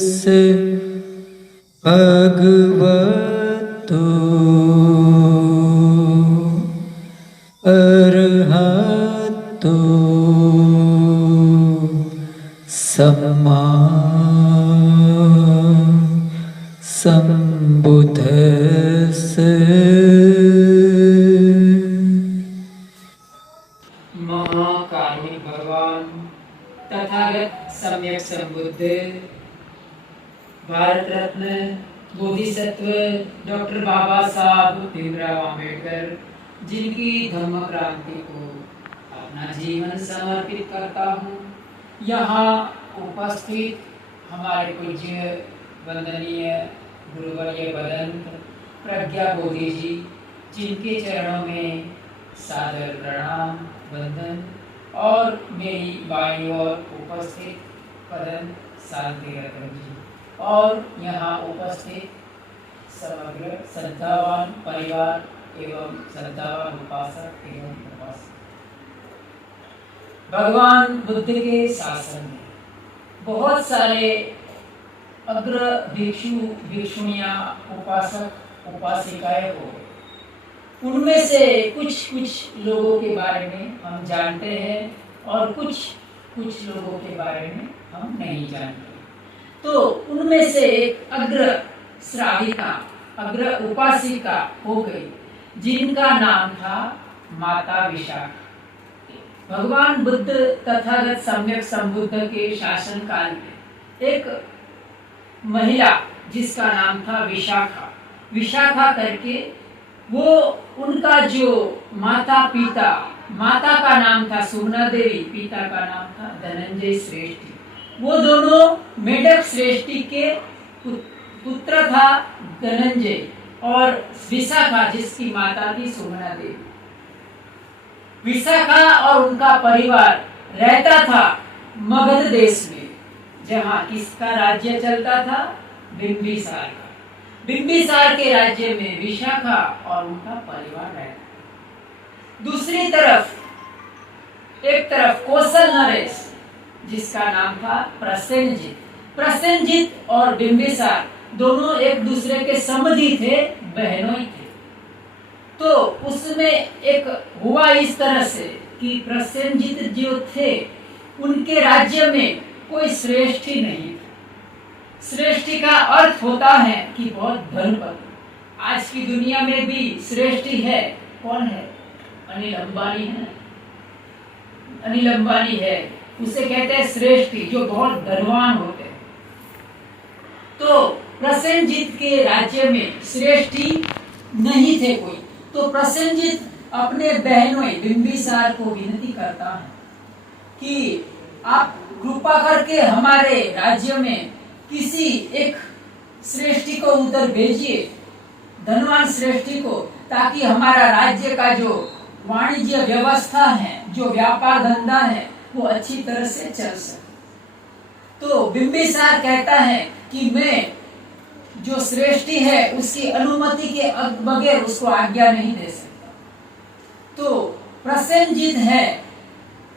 से भगवतो अरहतो सम्मा संबुद्धस्स। महाकारुणिक भगवान तथागत सम्यक संबुद्ध भारत रत्न बोधिसत्व डॉक्टर बाबा साहब भीमराव अम्बेडकर, जिनकी धम्म क्रांति को अपना जीवन समर्पित करता हूँ। यहाँ उपस्थित हमारे पूज्य वंदनीय गुरुवर्य भदंत प्रज्ञा बोधि जी, जिनके चरणों में सादर प्रणाम वंदन, और मेरी बाईं ओर उपस्थित पदम शांति रत्न जी, और यहाँ उपस्थित समग्र श्रद्धावान परिवार एवं श्रद्धावान उपासक एवं उपासक। भगवान बुद्ध के शासन में बहुत सारे अग्र भिक्षु भिक्षुणियाँ उपासक उपासिकाएं हो। उनमें से कुछ लोगों के बारे में हम जानते हैं और कुछ लोगों के बारे में हम नहीं जानते। तो उनमें से एक अग्र श्राविका अग्र उपासिका हो गई, जिनका नाम था माता विशाखा। भगवान बुद्ध तथागत सम्यक संबुद्ध के शासन काल में एक महिला जिसका नाम था विशाखा करके, वो उनका जो माता का नाम था सुमना देवी, पिता का नाम था धनंजय श्रेष्ठी। वो दोनों मेढक श्रेष्ठी के पुत्र था धनंजय, और विशाखा जिसकी माता थी सुमना देवी। विशाखा और उनका परिवार रहता था मगध देश में, जहाँ किसका राज्य चलता था? बिंबिसार का। बिंबिसार के राज्य में विशाखा और उनका परिवार रहता। दूसरी तरफ एक तरफ कौशल नरेश, जिसका नाम था प्रसेनजित और बिंबिसार दोनों एक दूसरे के समधी थे, बहनों थे। तो उसमें एक हुआ इस तरह से कि प्रसेनजित जो थे उनके राज्य में कोई श्रेष्ठी नहीं था। श्रेष्ठी का अर्थ होता है कि बहुत धनपति। आज की दुनिया में भी श्रेष्ठी है, कौन है? अनिल अंबानी है, उसे कहते हैं श्रेष्ठी, जो बहुत धनवान होते हैं। तो प्रसेनजित के राज्य में श्रेष्ठी नहीं थे कोई। तो प्रसेनजित अपने बहनों बिंबिसार को विनती करता है कि आप कृपा करके हमारे राज्य में किसी एक श्रेष्ठी को उधर भेजिए, धनवान श्रेष्ठी को, ताकि हमारा राज्य का जो वाणिज्य व्यवस्था है, जो व्यापार धंधा है, वो अच्छी तरह से चल सके। तो बिंबिसार कहता है कि मैं जो श्रेष्ठी है उसकी अनुमति के बगैर उसको आज्ञा नहीं दे सकता। तो प्रसेनजित है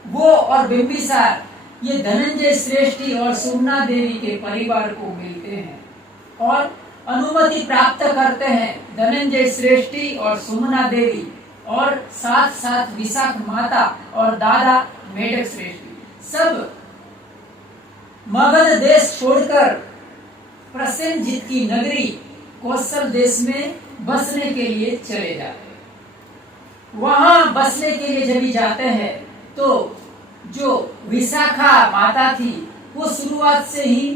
वो और बिंबिसार ये धनंजय श्रेष्ठी और सुमना देवी के परिवार को मिलते हैं और अनुमति प्राप्त करते हैं। धनंजय श्रेष्ठी और सुमना देवी और साथ साथ विशाख माता और दादा मेढक श्रेष्ठी सब मगध देश छोड़कर प्रसेनजित की नगरी कौशल देश में बसने के लिए चले जाते हैं। वहां बसने के लिए जब जाते हैं तो जो विशाखा माता थी वो शुरुआत से ही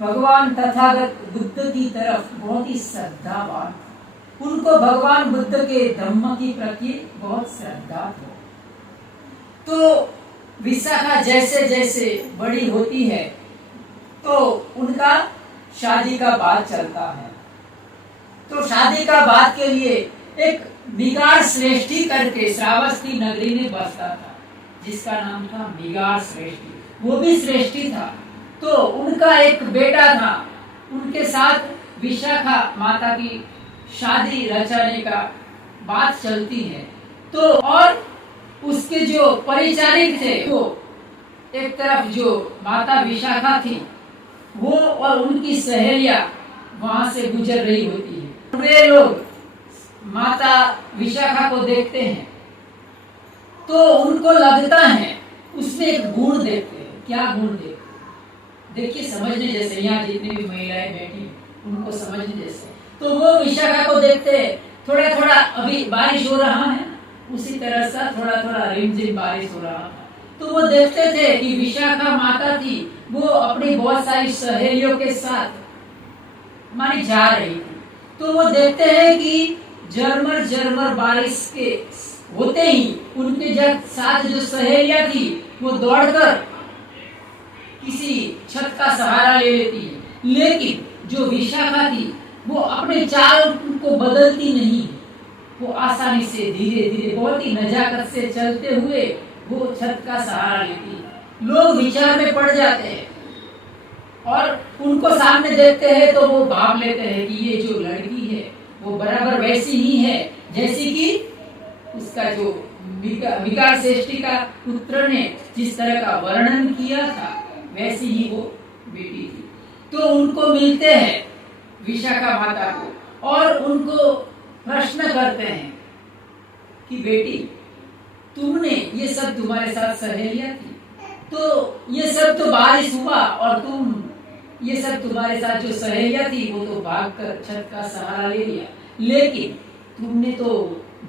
भगवान तथागत बुद्ध की तरफ बहुत ही श्रद्धावान, उनको भगवान बुद्ध के धम्म की प्रति बहुत श्रद्धा थी। तो विशाखा जैसे जैसे बड़ी होती है तो उनका शादी का बात चलता है। तो शादी का बात के लिए एक मिगार श्रेष्ठी करके श्रावस्ती नगरी में बसता था, जिसका नाम था मिगार श्रेष्ठी। वो भी श्रेष्ठी था। तो उनका एक बेटा था, उनके साथ विशाखा माता की शादी रचाने का बात चलती है। तो और उसके जो परिचारिक थे वो एक तरफ जो माता विशाखा थी वो और उनकी सहेलियां वहां से गुजर रही होती है। वे लोग माता विशाखा को देखते हैं तो उनको लगता है, उसमें एक गुण देखते हैं। क्या गुण देखते हैं? देखिए, समझने जैसे, यहाँ जितनी भी महिलाएं बैठी उनको समझने जैसे। तो वो विशाखा को देखते हैं, थोड़ा थोड़ा अभी बारिश हो रहा है, उसी तरह से थोड़ा थोड़ा रिमझिम बारिश हो रहा था। तो वो देखते थे कि विशाखा माता थी, वो अपनी बहुत सारी सहेलियों के साथ मानी जा रही थी। तो वो देखते हैं कि झरमर झरमर बारिश के होते ही उनके साथ जो सहेलियां थी वो दौड़कर किसी छत का सहारा ले लेती है। लेकिन जो विशाखा थी वो अपने चाल को बदलती नहीं, वो आसानी से धीरे धीरे बहुत ही नजाकत से चलते हुए वो छत का सहारा लेती है। लोग विचार में पड़ जाते हैं और उनको सामने देखते हैं तो वो भाव लेते हैं कि ये जो लड़की है वो बराबर वैसी ही है जैसी कि उसका जो विकार श्रेष्ठी का पुत्र ने जिस तरह का वर्णन किया था, वैसी ही वो बेटी थी। तो उनको मिलते हैं विशाखा माता को और उनको प्रश्न करते हैं कि बेटी, तुमने ये सब, तुम्हारे साथ सहेलियां थी, तो ये सब तो बारिश हुआ और तुम ये सब तुम्हारे साथ जो सहेलियां थी वो तो भागकर छत का सहारा ले लिया, लेकिन तुमने तो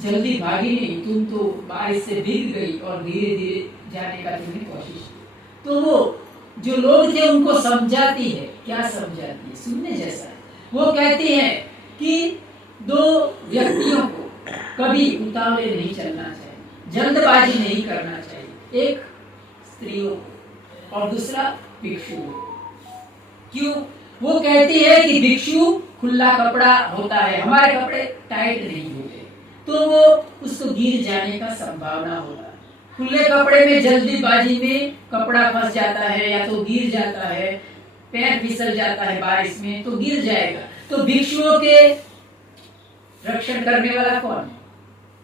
जल्दी भागी नहीं, तुम तो बारिश से भीग गई और धीरे धीरे जाने का तुमने कोशिश की। तो वो जो लोग थे उनको समझाती है। क्या समझाती है? सुनने जैसा है। वो कहती है कि दो व्यक्तियों को कभी उतावले नहीं चलना चाहिए, जल्दबाजी नहीं करना चाहिए। एक स्त्रियों को और दूसरा भिक्षु। क्यों? वो कहती है कि भिक्षु खुला कपड़ा होता है, हमारे कपड़े टाइट नहीं होते, तो वो उसको गिर जाने का संभावना होता है। खुले कपड़े में जल्दीबाजी में कपड़ा फंस जाता है या तो गिर जाता है, पैर फिसल जाता है बारिश में तो गिर जाएगा। तो भिक्षुओं के रक्षण करने वाला कौन है?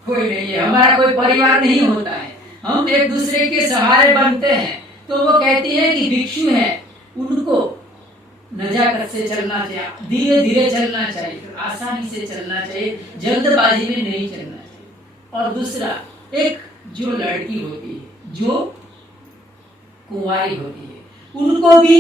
कोई नहीं है, हमारा कोई परिवार नहीं होता है, हम एक दूसरे के सहारे बनते हैं। तो वो कहती है कि भिक्षु है, उनको नजाकत से चलना चाहिए, धीरे धीरे चलना चाहिए, आसानी से चलना चाहिए, जल्दबाजी में नहीं चलना चाहिए। और दूसरा, एक जो लड़की होती है, जो कुंवारी होती है, उनको भी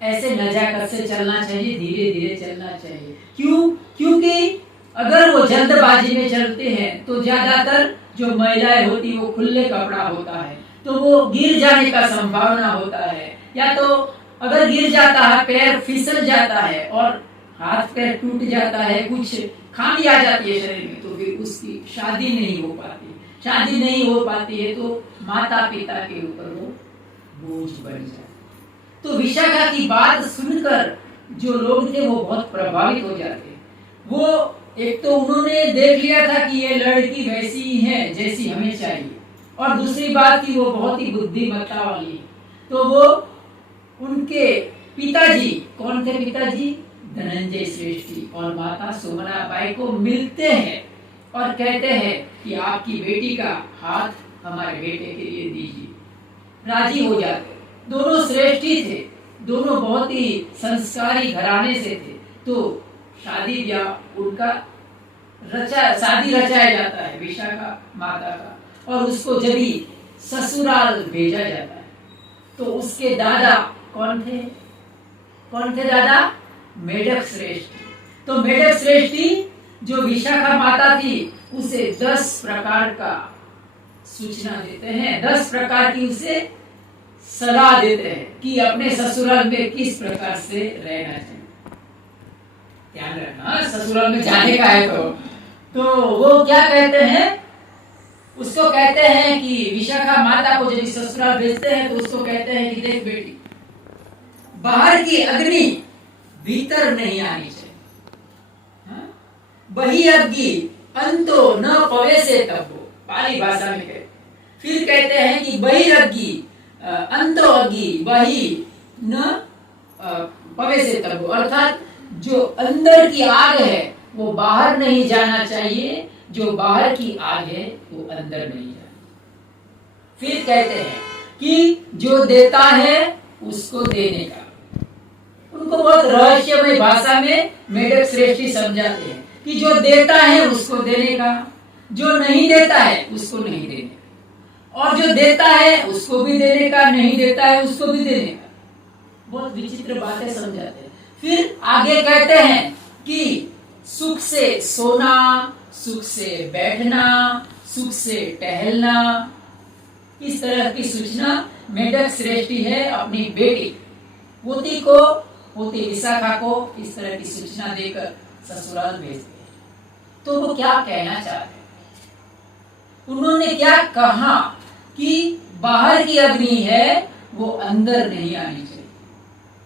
ऐसे नजाकत से चलना चाहिए, धीरे धीरे चलना चाहिए। क्यों? क्योंकि अगर वो जल्दबाजी में चलते हैं तो ज्यादातर जो महिलाएं होती वो खुले कपड़ा होता है तो वो गिर जाने का संभावना होता है, या तो अगर गिर जाता है पैर फिसल जाता है और हाथ पैर टूट जाता है, कुछ खामी आ जाती है शरीर में, तो फिर उसकी शादी नहीं हो पाती। शादी नहीं हो पाती है तो माता पिता के ऊपर वो बोझ बन जाता। तो विशाखा की बात सुनकर जो लोग थे वो बहुत प्रभावित हो जाते। वो एक तो उन्होंने देख लिया था कि ये लड़की वैसी ही है जैसी हमें चाहिए, और दूसरी बात कि वो बहुत ही बुद्धिमत्ता वाली है। तो वो उनके पिताजी, कौन थे पिताजी? धनंजय श्रेष्ठी और माता सुमना बाई को मिलते हैं और कहते हैं कि आपकी बेटी का हाथ हमारे बेटे के लिए दीजिए। राजी हो जाते। दोनों श्रेष्ठी थे, दोनों बहुत ही संस्कारी घराने से थे, तो शादी ब्याह उनका शादी रचाया जाता है विशाखा माता का, और उसको जब ही ससुराल भेजा जाता है तो उसके दादा कौन थे? कौन थे दादा? मेढक श्रेष्ठी। तो मेढक श्रेष्ठी जो विशाखा माता थी उसे 10 प्रकार का सूचना देते हैं, 10 प्रकार की उसे सलाह देते हैं कि अपने ससुराल में किस प्रकार से रहना चाहिए। ध्यान रखना, ससुराल में जाने का है तो वो क्या कहते हैं? उसको कहते हैं कि विशाखा माता को जब ससुराल भेजते हैं तो उसको कहते हैं कि देख बेटी, बाहर की अग्नि भीतर नहीं आनी चाहिए, बही अग्नि अंतो न पवेसे तब्बो, पाली भाषा में कहते। फिर कहते हैं कि बही अग्नि अंतो अग्नि बही न पवेसे तब्बो, अर्थात जो अंदर की आग है वो बाहर नहीं जाना चाहिए, जो बाहर की आग है वो अंदर नहीं जाना। फिर कहते हैं कि जो देता है उसको देने का, उनको बहुत रहस्यमय भाषा में मेढक श्रेष्ठी समझाते हैं कि जो देता है उसको देने का, जो नहीं देता है उसको नहीं देने का, और जो देता है उसको भी देने का, नहीं देता है उसको भी देने का। बहुत विचित्र बातें समझाते हैं। फिर आगे कहते हैं कि सुख से सोना, सुख से बैठना, सुख से टहलना, इस तरह की सूचना मेढक श्रेष्ठी है अपनी बेटी पोती विशाखा को इस तरह की सूचना देकर ससुराल भेजते हैं। तो वो क्या कहना चाहते हैं? उन्होंने क्या कहा कि बाहर की अग्नि है वो अंदर नहीं आनी चाहिए।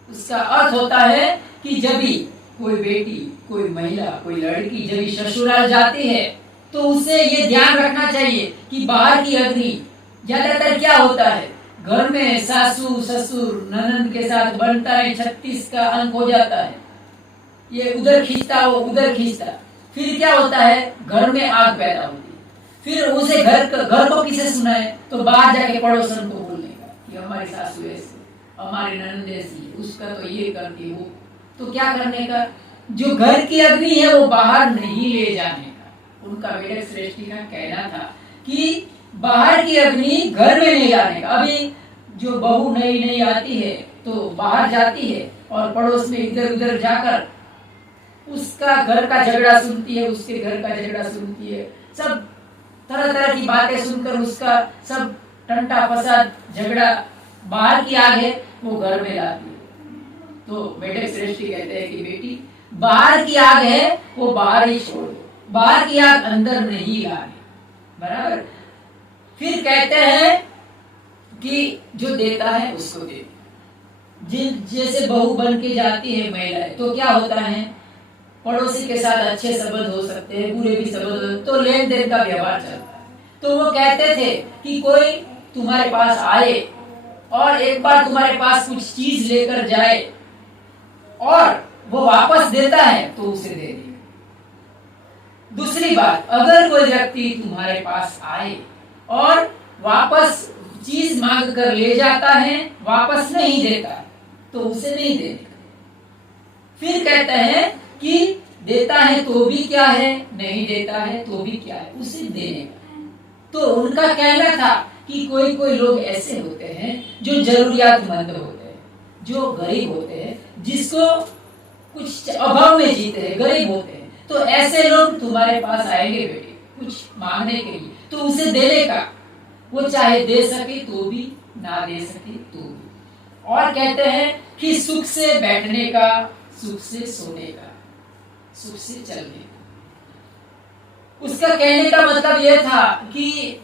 उसका अर्थ होता है कि जब भी कोई बेटी, कोई महिला, कोई लड़की जब भी ससुराल जाती है तो उसे ये ध्यान रखना चाहिए कि बाहर की अग्नि, ज्यादातर क्या होता है घर में सासू ससुर ननंद के साथ बनता है, 36 का अंक हो जाता है, ये उधर खींचता वो उधर खींचता, फिर क्या होता है घर में आग पैदा होती है। फिर उसे घर को किसे सुनाए तो बाहर जाके पड़ोसन को बोलने का कि हमारी सासू ऐसी, हमारी ननंद ऐसी, उसका तो ये करती वो। तो क्या करने का, जो घर की अग्नि है वो बाहर नहीं ले जाने का। उनका मेढक श्रेष्ठी का कहना था कि बाहर की अग्नि घर में नहीं लाने का। अभी जो बहू नई नई आती है तो बाहर जाती है और पड़ोस में इधर उधर जाकर उसका घर का झगड़ा सुनती है, उसके घर का झगड़ा सुनती है, सब तरह तरह की बातें सुनकर उसका सब टंटा फसाद झगड़ा, बाहर की आग है वो घर में लाती है। तो मेढक श्रेष्ठी कहते हैं कि बेटी बाहर की आग है वो बाहर ही छोड़ दो, बाहर की आग अंदर नहीं लानी, बराबर। फिर कहते हैं कि जो देता है उसको दे। जैसे बहू बन के जाती है महिलाएं तो क्या होता है, पड़ोसी के साथ अच्छे संबंध हो सकते हैं, बुरे भी संबंध, तो लेन देन का व्यवहार चलता है। तो वो कहते थे कि कोई तुम्हारे पास आए और एक बार तुम्हारे पास कुछ चीज लेकर जाए और वो वापस देता है तो उसे दे दे। दूसरी बात, अगर कोई व्यक्ति तुम्हारे पास आए और वापस चीज मांग कर ले जाता है, वापस नहीं देता तो उसे नहीं देने का। फिर कहते हैं कि देता है तो भी क्या है, नहीं देता है तो भी क्या है, उसे देने का। तो उनका कहना था कि कोई कोई लोग ऐसे होते हैं जो जरूरियातमंद होते हैं, जो गरीब होते हैं, जिसको कुछ अभाव में जीते हैं, गरीब होते हैं, तो ऐसे लोग तुम्हारे पास आएंगे बेटे कुछ मांगने के लिए, तो उसे देने का, वो चाहे दे सके तो भी, ना दे सके तो भी। और कहते हैं कि सुख से बैठने का, सुख से सोने का, सुख से चलने का। उसका कहने का मतलब यह था कि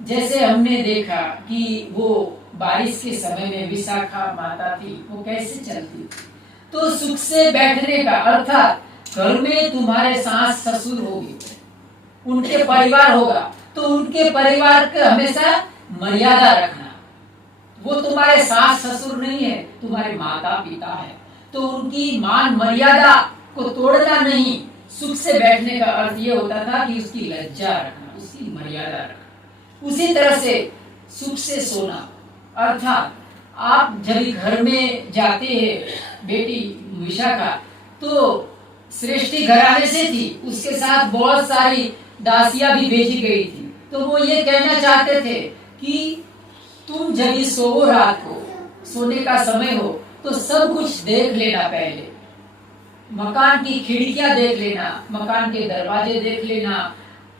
जैसे हमने देखा कि वो बारिश के समय में विशाखा माता थी, वो कैसे चलती थी, तो सुख से बैठने का अर्थात घर में तुम्हारे सास ससुर होगी, उनके परिवार होगा, तो उनके परिवार के हमेशा मर्यादा रखना। वो तुम्हारे सास ससुर नहीं है, तुम्हारे माता पिता है, तो उनकी मान मर्यादा को तोड़ना नहीं। सुख से बैठने का अर्थ ये होता था कि उसकी लज्जा रखना, उसकी मर्यादा रखना। उसी तरह से सुख से सोना अर्थात आप जब घर में जाते हैं बेटी विशाखा, तो श्रेष्ठी घराने से थी, उसके साथ बहुत सारी दासियां भी भेजी गई थी। तो वो ये कहना चाहते थे कि तुम जब सोओ, रात को सोने का समय हो, तो सब कुछ देख लेना, पहले मकान की खिड़कियां देख लेना, मकान के दरवाजे देख लेना,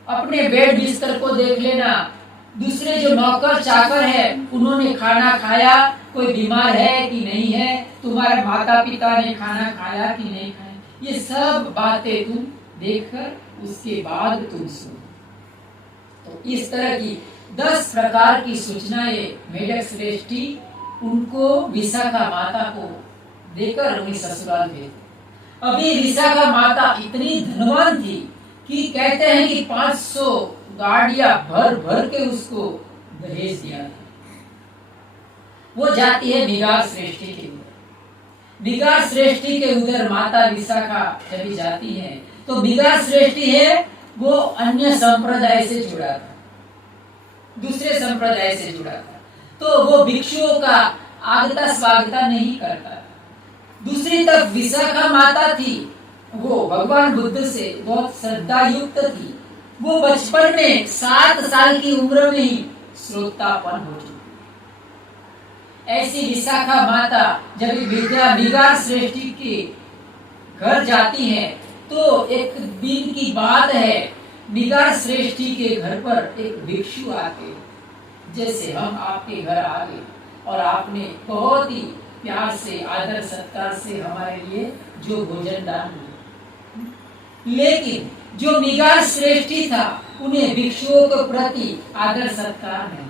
अपने बेड बिस्तर को देख लेना, दूसरे जो नौकर चाकर है उन्होंने खाना खाया, कोई बीमार है कि नहीं है, तुम्हारे माता पिता ने खाना खाया कि नहीं खाया, ये सब बातें तुम देखकर उसके बाद तुम सुनो। तो इस तरह की 10 प्रकार की सूचनाएं मेढक श्रेष्ठी उनको विशाखा माता को देकर उन्हें ससुराल भेज। अभी विशाखा माता इतनी धनवान थी कि कहते हैं कि 500 गाड़ियां भर भर के उसको दहेज दिया था। वो जाती है निगार श्रेष्ठी के उधर। निगार श्रेष्ठी के उधर माता विशाखा जब जाती है तो निगार श्रेष्ठी है वो अन्य संप्रदाय से जुड़ा था, दूसरे संप्रदाय से जुड़ा था, तो वो भिक्षुओं का आगता स्वागता नहीं करता था। दूसरी तरफ विशाखा माता थी, वो भगवान बुद्ध से बहुत श्रद्धा युक्त थी। वो बचपन में 7 साल की उम्र में ही श्रोतापन हो चुकी। ऐसी विशाखा माता जब निगार श्रेष्ठी के घर जाती है तो एक दिन की बात है, निगार श्रेष्ठी के घर पर एक भिक्षु आते, जैसे हम आपके घर आ गए और आपने बहुत ही प्यार से आदर सत्कार से हमारे लिए जो भोजन दान दिया, लेकिन जो निगार श्रेष्ठी था उन्हें भिक्षुओं के प्रति आदर सत्कार नहीं,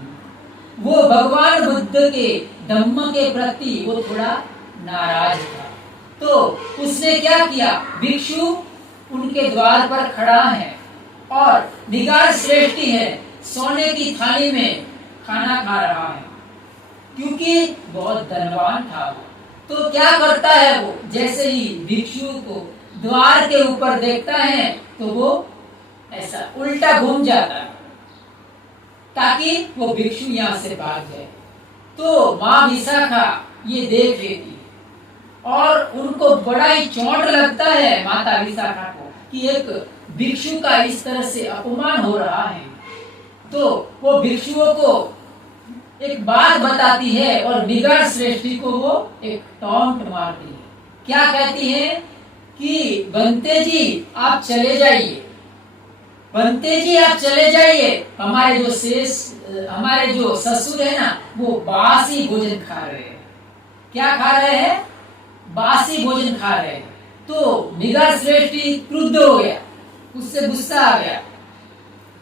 वो भगवान बुद्ध के धम्म के प्रति वो थोड़ा नाराज था। तो उसने क्या किया, भिक्षु उनके द्वार पर खड़ा है और निगार श्रेष्ठी है, सोने की थाली में खाना खा रहा है, क्योंकि बहुत धनवान था वो। तो क्या करता है वो, जैसे ही भिक्षु को द्वार के ऊपर देखता है तो वो ऐसा उल्टा घूम जाता है ताकि वो भिक्षु यहाँ से भाग जाए। तो माँ विशाखा ये देख लेती और उनको बड़ा ही चोट लगता है माता विशाखा को कि एक भिक्षु का इस तरह से अपमान हो रहा है। तो वो भिक्षुओं को एक बात बताती है और निगार श्रेष्ठी को वो एक टॉन्ट मारती है। क्या कहती है कि बंते जी आप चले जाइए, बंते जी आप चले जाइए, हमारे जो ससुर है ना वो बासी भोजन खा रहे हैं। क्या खा रहे हैं, बासी भोजन खा रहे हैं। तो निगार श्रेष्ठी क्रुद्ध हो गया, उससे गुस्सा आ गया,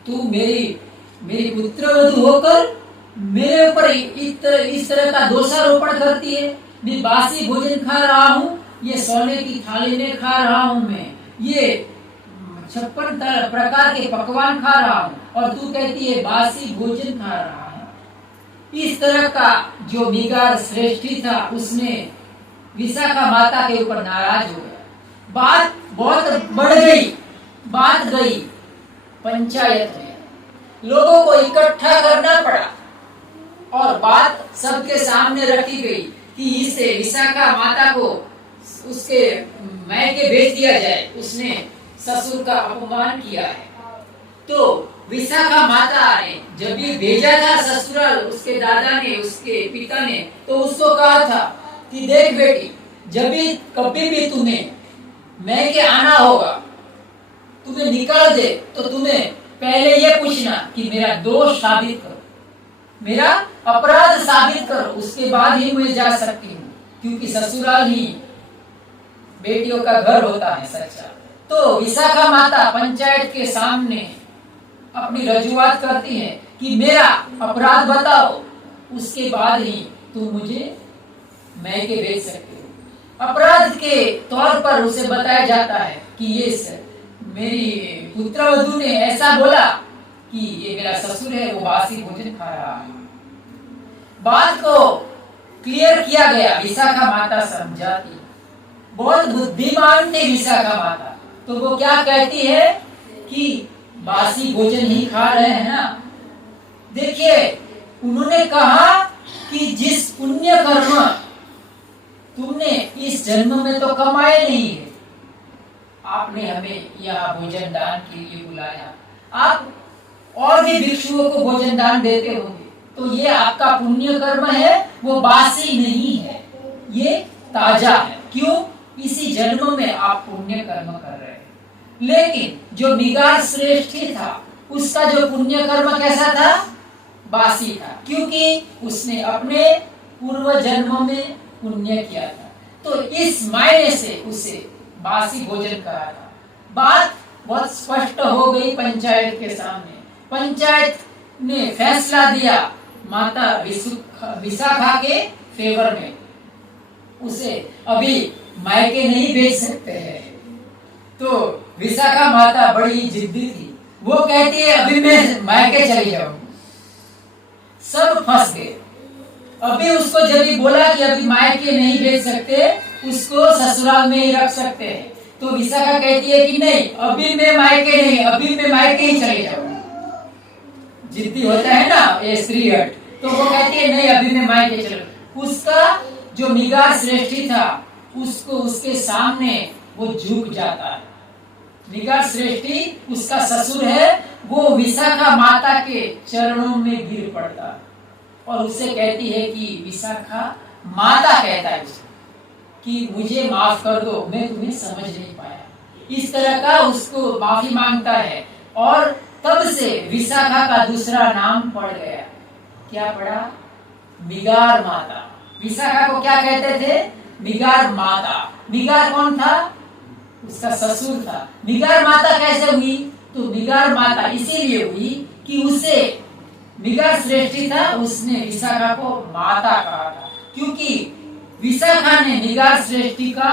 तू मेरी पुत्रवधू होकर मेरे ऊपर इस तरह का दोषारोपण करती है। मैं बासी भोजन खा रहा हूँ, ये सोने की थाली में खा रहा हूँ, मैं ये 56 प्रकार के पकवान खा रहा हूँ और तू कहती है बासी भोजन खा रहा है। इस तरह का जो निगार श्रेष्ठी था उसने विशाखा माता के ऊपर नाराज हो गया। बात बहुत बढ़ गई, बात गई पंचायत में, लोगों को इकट्ठा करना पड़ा और बात सबके सामने रखी गई कि इसे विशाखा माता को उसके मैके भेज दिया जाए, उसने ससुर का अपमान किया है। तो विशाखा माता ने जब ये भेजा था ससुराल, उसके दादा ने, उसके पिता ने, तो उसको कहा था कि देख बेटी, जब भी कभी भी तुम्हें मैके आना होगा, तुम्हें निकाल दे तो तुम्हें पहले ये पूछना कि मेरा दोष साबित करो, मेरा अपराध साबित करो, उसके बाद ही मैं जा सकती हूँ, क्योंकि ससुराल ही बेटियों का घर होता है सच्चा। तो विशाखा माता पंचायत के सामने अपनी रजूआत करती है कि मेरा अपराध बताओ, उसके बाद ही तुम मुझे मैके भेज सकते हो। अपराध के तौर पर उसे बताया जाता है कि ये मेरी पुत्रवधू ने ऐसा बोला कि ये मेरा ससुर है, वो बासी भोजन खा रहा है। बात को क्लियर किया गया, विशाखा माता समझाती, बहुत बुद्धिमान थी विशाखा माता। तो वो क्या कहती है कि बासी भोजन ही खा रहे हैं ना। देखिए, उन्होंने कहा कि जिस पुण्य कर्म तुमने इस जन्म में तो कमाए नहीं है, आपने हमें यहाँ भोजन दान के लिए बुलाया, आप और भी भिक्षुओं को भोजन दान देते होंगे, तो ये आपका पुण्य कर्म है, वो बासी नहीं है, ये ताजा है। क्यों? इसी जन्म में आप पुण्य कर्म कर रहे हैं। लेकिन जो निगार श्रेष्ठी था, उसका जो पुण्य कर्म कैसा था? बासी था, क्योंकि उसने अपने पूर्व जन्म में पुण्य किया था। तो इस मायने से उसे बासी भोजन कहा था। बात बहुत स्पष्ट हो गई पंचायत के सामने। पंचायत ने फैसला दिया माता विशाखा के फेवर में, उसे अभी मायके नहीं भेज सकते हैं। तो विशाखा माता बड़ी जिद्दी थी, वो कहती है अभी मैं मायके चली जाऊंगी। सब फंस गए। अभी उसको जब भी बोला कि अभी मायके नहीं भेज सकते, उसको ससुराल में ही रख सकते हैं, तो विशाखा कहती है कि नहीं, अभी मैं मायके नहीं, अभी मैं मायके ही चले जाऊंगी। जिद्दी होता है ना ये स्त्री हट, तो वो कहती है नहीं, अभी मैं मायके चलो। उसका जो निगार श्रेष्ठी था उसको उसके सामने वो झुक जाता है। मृगा श्रेष्ठी उसका ससुर है, वो विशाखा माता के चरणों में गिर पड़ता है और उससे कहती है कि विशाखा माता कहता है उसे कि मुझे माफ कर दो, मैं तुम्हें समझ नहीं पाया। इस तरह का उसको माफी मांगता है और तब से विशाखा का दूसरा नाम पड़ गया। क्या पड़ा? मिगार माता। विशाखा को क्या कहते थे? मिगार माता। मिगार कौन था? उसका ससुर था। मिगार माता कैसे हुई? तो मिगार माता इसीलिए हुई कि उसे मिगार श्रेष्ठी था, उसने विशाखा को माता कहा था, क्योंकि विशाखा ने मिगार श्रेष्ठी का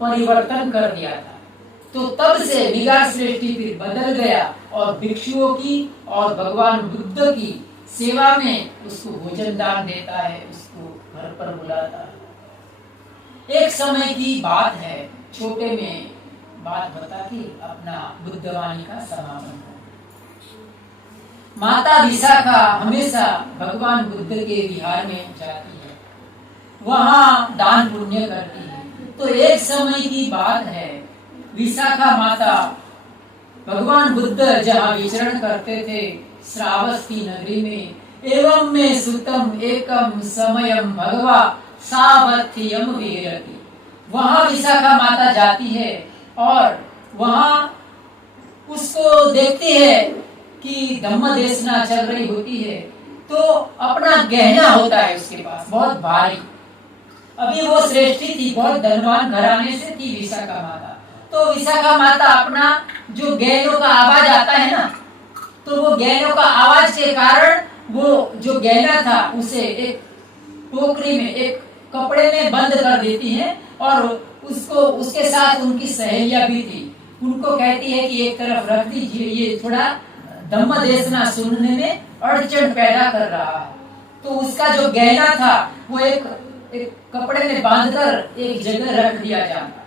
परिवर्तन कर दिया था। तो तब से मिगार श्रेष्ठी फिर बदल गया और भिक्षुओं की और भगवान बुद्ध की सेवा में उसको भोजन दान देता है, उसको घर पर बुलाता है। एक समय की बात है, छोटे में बात बता के अपना बुद्धवाणी का समापन है। माता विशाखा हमेशा भगवान बुद्ध के विहार में जाती है, वहां दान पुण्य करती है। तो एक समय की बात है, विशाखा माता भगवान बुद्ध जहाँ विचरण करते थे श्रावस्ती नगरी में, एवं में सुतम एकम समयम भगवा सावथियम विहरति, वहां विशाखा माता जाती है और वहां उसको देखती है कि धम्म देशना चल रही होती है। तो अपना गहना होता है उसके पास बहुत भारी, अभी वो श्रेष्ठी थी, बहुत धनवान घराने से थी विशाखा माता। तो विशाखा माता अपना जो गहनों का आवाज आता है ना, तो वो गहनों का आवाज के कारण वो जो गहना था उसे एक टोकरी में, एक कपड़े में बंद कर देती है और उसको उसके साथ उनकी सहेलियां भी थी, उनको कहती है कि एक तरफ रख दीजिए, ये थोड़ा धम्म देशना सुनने में अड़चन पैदा कर रहा है। तो उसका जो गहना था वो एक कपड़े में बांधकर एक जगह रख दिया जाता।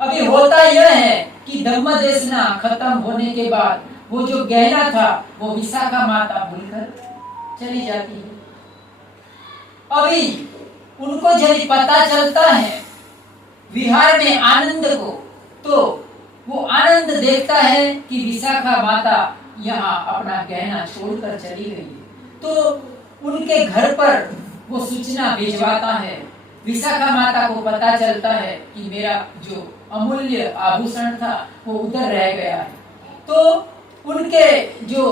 अभी होता यह है कि धम्म देशना खत्म होने के बाद वो जो गहना था वो विशाखा माता भूलकर चली जाती है। अभी उनको जब पता चलता है विहार में आनंद को, तो वो आनंद देखता है कि विशाखा माता यहाँ अपना गहना छोड़कर चली गई है। तो उनके घर पर वो सूचना भिजवाता है। विशाखा माता को पता चलता है कि मेरा जो अमूल्य आभूषण था वो उधर रह गया है। तो उनके जो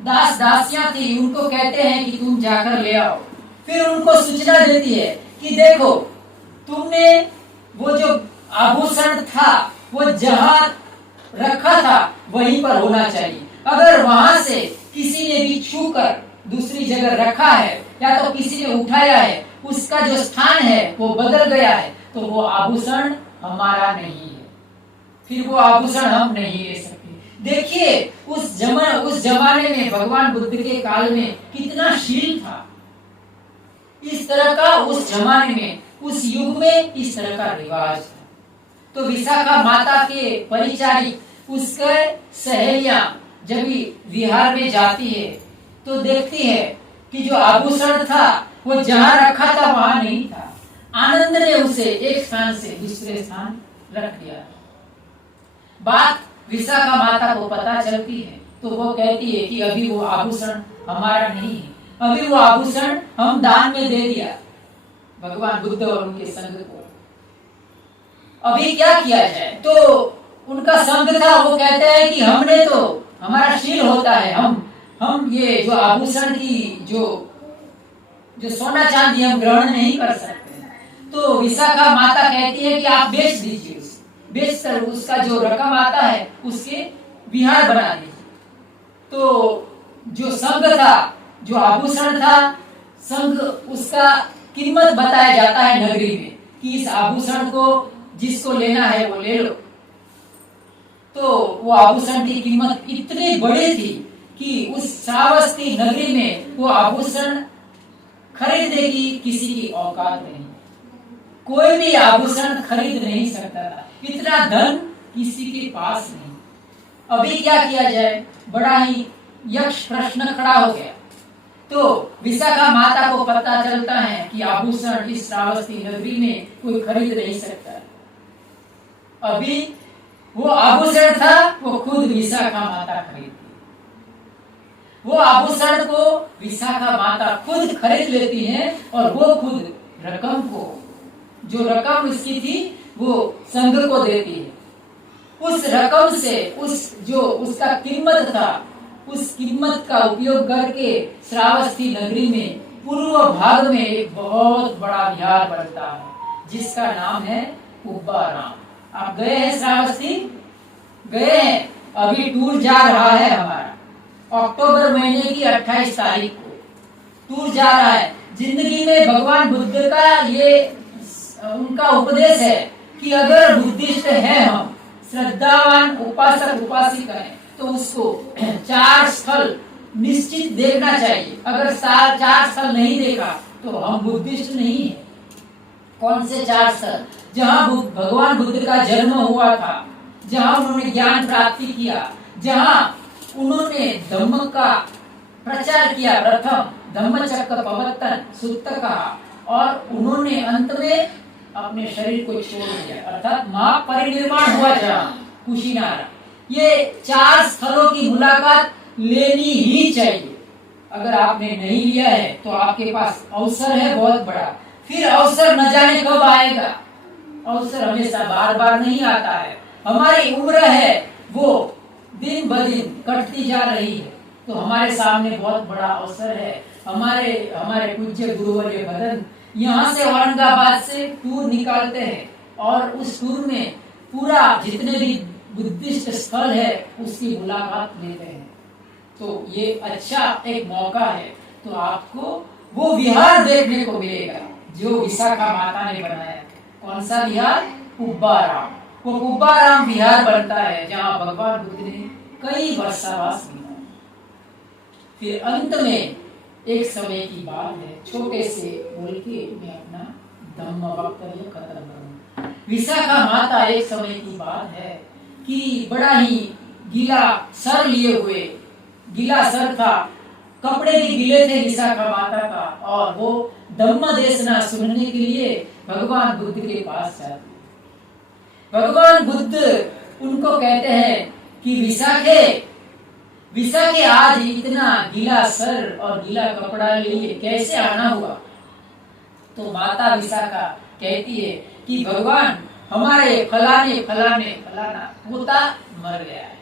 दास दासियां थी उनको कहते हैं कि तुम जाकर ले आओ। फिर उनको सूचना देती है कि देखो, तुमने वो जो आभूषण था वो जहां रखा था वहीं पर होना चाहिए। अगर वहां से किसी ने भी छूकर दूसरी जगह रखा है या तो किसी ने उठाया है, उसका जो स्थान है वो बदल गया है, तो वो आभूषण हमारा नहीं है, फिर वो आभूषण हम नहीं ले सकते। देखिए उस जमाने में भगवान बुद्ध के काल में कितना शील था। इस तरह का उस जमाने में, उस युग में इस तरह का रिवाज था। तो विशाखा माता के परिचारिक उसके सहेलियां जब विहार में जाती है तो देखती है कि जो आभूषण था वो जहां रखा था वहां नहीं था। आनंद ने उसे एक स्थान से दूसरे स्थान रख दिया। बात विशाखा माता को पता चलती है तो वो कहती है कि अभी वो आभूषण हमारा नहीं है, अभी वो आभूषण हम दान में दे दिया भगवान बुद्ध और उनके संघ को। अभी क्या किया जाए? तो उनका संघ था, वो कहते हैं कि हमने तो, हमारा शील होता है, हम ये जो आभूषण की जो सोना चांदी हम ग्रहण नहीं कर सकते। तो विशाखा माता कहती है कि आप बेच दीजिए, बेचकर उसका जो रकम आता है उसके विहार बना दीजिए। तो जो संघ था, जो आभूषण था, संघ उसका कीमत बताया जाता है नगरी में कि इस आभूषण को जिसको लेना है वो ले लो। तो वो आभूषण की कीमत इतनी बड़ी थी कि उस श्रावस्ती नगरी में वो आभूषण खरीदने की किसी की औकात नहीं, कोई भी आभूषण खरीद नहीं सकता था, इतना धन किसी के पास नहीं। अभी क्या किया जाए? बड़ा ही यक्ष प्रश्न खड़ा हो गया। तो विशाखा माता को पता चलता है कि आभूषण इस श्रावस्ती नगरी में कोई खरीद नहीं सकता। अभी वो आभूषण था, वो खुद विशाखा माता खरीदती। वो आभूषण को विशाखा माता खुद खरीद लेती है और वो खुद रकम को, जो रकम उसकी थी, वो संघ को देती है। उस रकम से जो उसका कीमत था, उस कीमत का उपयोग करके श्रावस्ती नगरी में पूर्व भाग में एक बहुत बड़ा विहार बनता है जिसका नाम है कुब्बाराम। आप गए हैं श्रावस्ती? गए हैं? अभी टूर जा रहा है हमारा, अक्टूबर महीने की 28 तारीख को टूर जा रहा है। जिंदगी में भगवान बुद्ध का ये उनका उपदेश है कि अगर बुद्धिस्ट है, हम श्रद्धावान उपासक उपासिका है, तो उसको 4 स्थल निश्चित देखना चाहिए। अगर 4 स्थल नहीं देखा तो हम बुद्धिस्ट नहीं है। कौन से 4 स्थल? जहाँ भगवान बुद्ध का जन्म हुआ था, जहाँ उन्होंने ज्ञान प्राप्ति किया, जहाँ उन्होंने धम्म का प्रचार किया, प्रथम धम्मचक्र प्रवर्तन सुत्त कहा, और उन्होंने अंत में अपने शरीर को छोड़ दिया, अर्थात महापरिनिर्वाण हुआ जहाँ कुशीनारा। ये 4 स्थलों की मुलाकात लेनी ही चाहिए। अगर आपने नहीं लिया है तो आपके पास अवसर है बहुत बड़ा। फिर अवसर न जाने कब आएगा। अवसर हमेशा बार बार नहीं आता है। हमारी उम्र है वो दिन ब दिन कटती जा रही है, तो हमारे सामने बहुत बड़ा अवसर है। हमारे पूज्य गुरुवर्य भदन यहाँ से औरंगाबाद से टूर निकालते हैं और उस टूर में पूरा जितने भी बुद्धिस्ट स्थल है उसकी मुलाकात लेते हैं। तो ये अच्छा एक मौका है, तो आपको वो विहार देखने को मिलेगा जो विशाखा माता ने बनाया। कौन सा विहार? कुब्बाराम। वो कुब्बाराम विहार बनता है जहाँ भगवान बुद्ध ने कई वर्षावास किया। फिर अंत में एक समय की बात है, छोटे से बोल के मैं अपना धम्म वक्तव्य खत्म करूं। विशाखा माता एक समय की बात है कि बड़ा ही गीला सर लिए हुए, गीला सर था, कपड़े भी गीले थे विशाखा माता का, और वो धम्म देशना सुनने के लिए भगवान बुद्ध के पास जाती। भगवान बुद्ध उनको कहते हैं कि विशाखे आज इतना गीला सर और गीला कपड़ा लिए कैसे आना हुआ? तो माता विशाखा कहती है कि भगवान हमारे फलाना पोता मर गया है।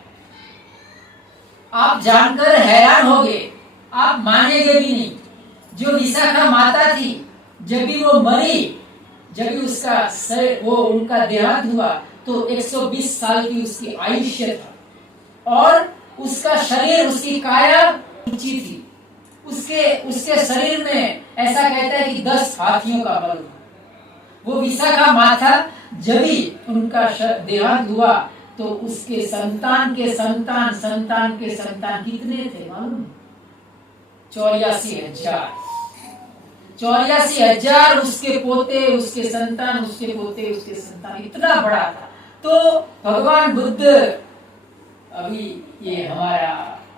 आप जानकर हैरान होगे, आप मानेंगे भी नहीं। जो विशाखा माता थी, जब भी वो मरी, जब भी उसका उनका देहांत हुआ, तो 120 साल की उसकी आयुष्य था और उसका शरीर, उसकी काया ऊंची थी। उसके शरीर में ऐसा कहता है कि 10 हाथियों का बल था। वो विशाखा माता जब भी उनका देहांत हुआ तो उसके संतान के संतान कितने थे मालूम? 84,000। 84,000 उसके पोते, उसके संतान, इतना बड़ा था। तो भगवान बुद्ध, अभी ये हमारा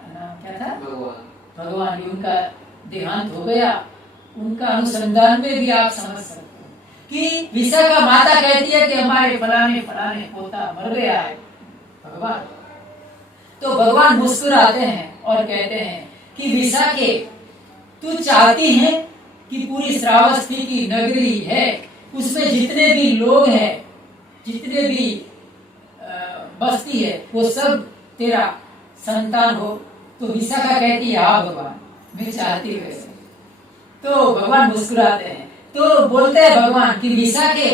नाम क्या था? भगवान भी उनका देहांत हो गया। उनका अनुसंधान में भी आप समझ सकते हो कि विशाखा माता कहती है कि हमारे फलाने पोता मर गया है भगवान। तो भगवान मुस्कुराते हैं और कहते हैं कि विशाखे, तू चाहती है कि पूरी श्रावस्ती की नगरी है, उसमें जितने भी लोग हैं, जितने भी बस्ती है, वो सब तेरा संतान हो? तो विशाखा कहती है हाँ भगवान, मैं चाहती हूँ ऐसे। तो भगवान मुस्कुराते हैं। तो बोलते हैं भगवान कि विशाखे,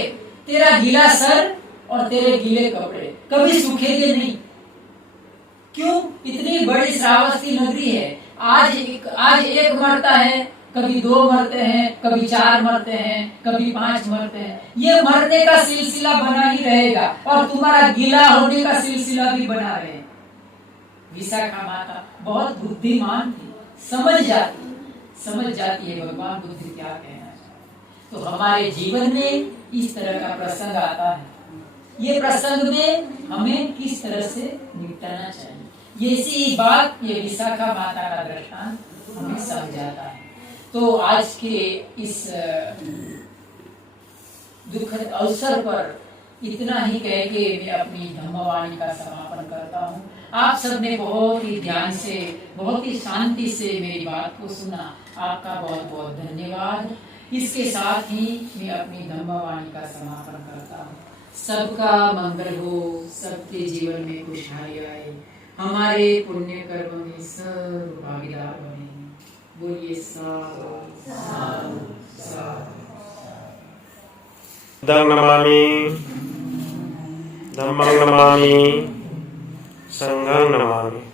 तेरा गीला सर और तेरे गीले कपड़े कभी सूखेंगे नहीं। क्यों? इतनी बड़ी श्रावस्ती नगरी है। आज एक मरता है, कभी 2 मरते हैं, कभी 4 मरते हैं, कभी 5 मरते हैं। ये मरने का सिलसिला बना ही रहेगा और तुम्हारा गीला होने का सिलसिला भी बना रहेगा। विशाखा माता बहुत बुद्धिमान थी, समझ जाती है भगवान बुद्ध क्या कहना चाहते। तो हमारे जीवन में इस तरह का प्रसंग आता है। ये प्रसंग में हमें किस तरह से निपटना चाहिए, ये इसी बात ये विशाखा माता का दृष्टांत हमें समझाता है। तो आज के इस दुखद अवसर पर इतना ही कह के मैं अपनी धम्मवाणी का समापन करता हूँ। आप सबने बहुत ही ध्यान से, बहुत ही शांति से मेरी बात को सुना। आपका बहुत बहुत धन्यवाद। इसके साथ ही मैं अपनी धम्मवाणी का समापन करता हूँ। सबका मंगल हो, सबके जीवन में खुशहाली आए, हमारे पुण्य कर्म में सब भागीदार बने। बोलिए साधु साधु साधु। बुद्धं नमामि, धम्मं नमामि, संघं नमामि।